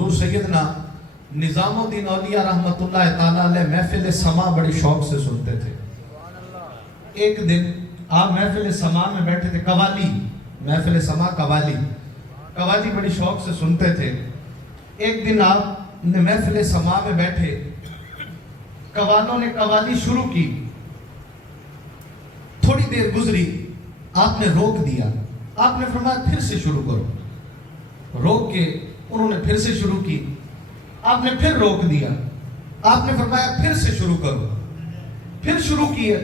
हुजूर सैयदना निजामुद्दीन औलिया रहमतुल्लाह ताला अलैह महफिल समा बड़ी शौक से सुनते थे। एक दिन आप महफिल समा में बैठे थे, कवाली महफिल समा कवाली बड़ी शौक से सुनते थे। एक दिन आप महफिल समा में बैठे, कवालों ने कवाली शुरू की, थोड़ी देर गुजरी, आपने रोक दिया, आपने फरमाया फिर से शुरू करो। रोक के उन्होंने फिर से शुरू की, आपने फिर रोक दिया, आपने फरमाया फिर से शुरू करो। फिर शुरू किए,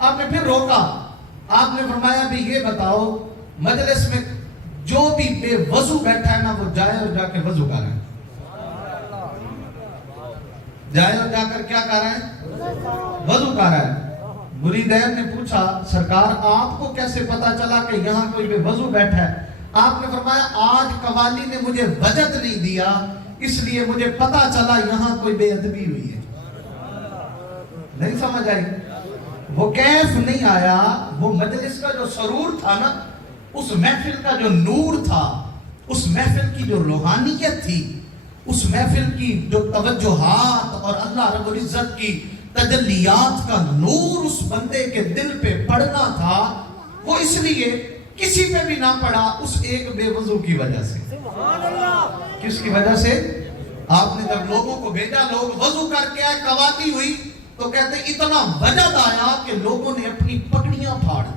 आपने फिर रोका, आपने फरमाया भी ये बताओ मजलिस में जो भी बेवजू बैठा है ना, वो जाए और जाकर वजू कर रहा है, जाए और जाकर क्या कर रहा है, वजू कर रहा है। मुरीदैन ने पूछा, सरकार आपको कैसे पता चला कि यहाँ कोई बेवजू बैठा है? आपने फरमाया आज कवाली ने मुझे वजद नहीं दिया, इसलिए मुझे पता चला यहाँ कोई बेअदबी हुई है। नहीं समझ आई? वो कैफ नहीं आया, वो मजलिस का जो सरूर था ना, उस महफिल का जो नूर था, उस महफिल की जो रूहानियत थी, उस महफिल की जो तवज्जुहात और अल्लाह रब्बुल इज्जत की तजल्लियात का नूर उस बंदे के दिल पे पड़ना था, वो इसलिए किसी पे भी ना पड़ा, उस एक बेवजू की वजह से। किसकी वजह से? आपने जब लोगों को भेजा, लोग वजू करके आए, कवाली हुई, तो कहते इतना वजद आया कि लोगों ने अपनी पगड़ियां फाड़ दी।